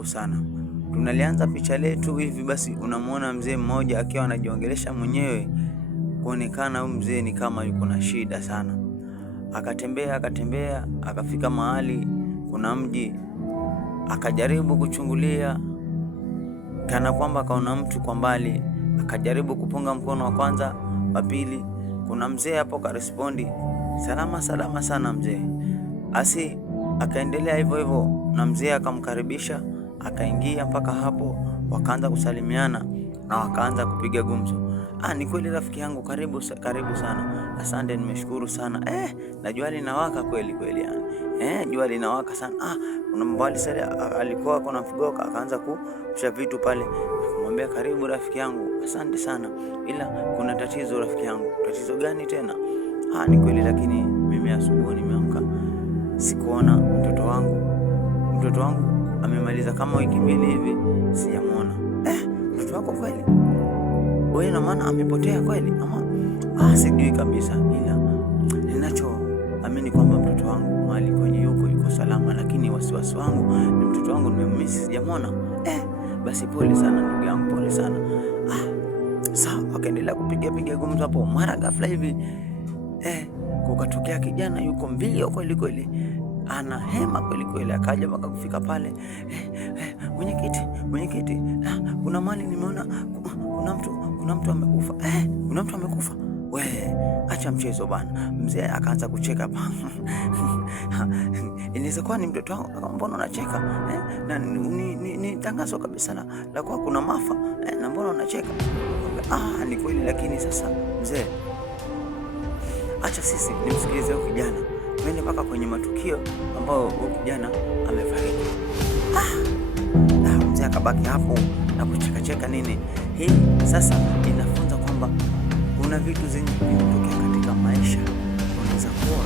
karibu sana. Tunalianza picha letu hivi basi, unamuona mzee mmoja akiwa anajiongelesha mwenyewe, kuonekana huyu mzee ni kama yuko na shida sana. Akatembea akafika mahali kuna mji, akajaribu kuchungulia kana kwamba kaona mtu kwa mbali, akajaribu kupunga mkono wa kwanza, wa pili. Kuna mzee hapo karespondi, salama sana mzee. Asi akaendelea hivyo na mzee akamkaribisha, akaingia mpaka hapo, wakaanza kusalimiana na wakaanza kupiga gumzo. Ni kweli rafiki yangu, karibu sana. Asante, nimeshukuru sana. Na jua linawaka kweli yani. Jua linawaka sana. Kuna mbali sasa alikuwa kuna mfigoka, akaanza kusha vitu pale. Nikamwambia karibu rafiki yangu, asante sana. Ila kuna tatizo rafiki yangu. Tatizo gani tena? Ni kweli, lakini mimi asubuhi nimeamka sikuona mtoto wangu amemaliza kama wiki 2 hivi sijamuona. Mtoto wako kweli? Wewe na maana amepotea kweli ama? Sijui kabisa, ila ninachoamini kwamba mtoto wangu mahali kwenye yuko salama, lakini wasiwasi wangu ni mtoto wangu nimemmiss, sijamuona. Basi pole sana ndugu yangu, pole sana. Sawa, akaendelea kupiga gumzo hapo. Mara ghafla hivi kukatokea kijana yuko mbio kweli, ana hema kweli, akaja mpaka kufika pale. Mwenyekiti, kuna mali nimeona kuna mtu amekufa. Kuna mtu amekufa? We, acha mchezo bana. Mzee akaanza kucheka pa. Inaweza kuwa ni mtoto wangu, mbona unacheka? Na ni tangazo kabisa la kwa kuna maafa. Na mbona unacheka? Ni kweli, lakini sasa mzee, acha sisi nimsikilize huyu kijana. Twende mpaka kwenye matukio ambao huyu kijana amefariki. Mzee akabaki hapo na kucheka nini. Hii sasa inafunza kwamba kuna vitu zenye vinatokea katika maisha. Unaweza kuwa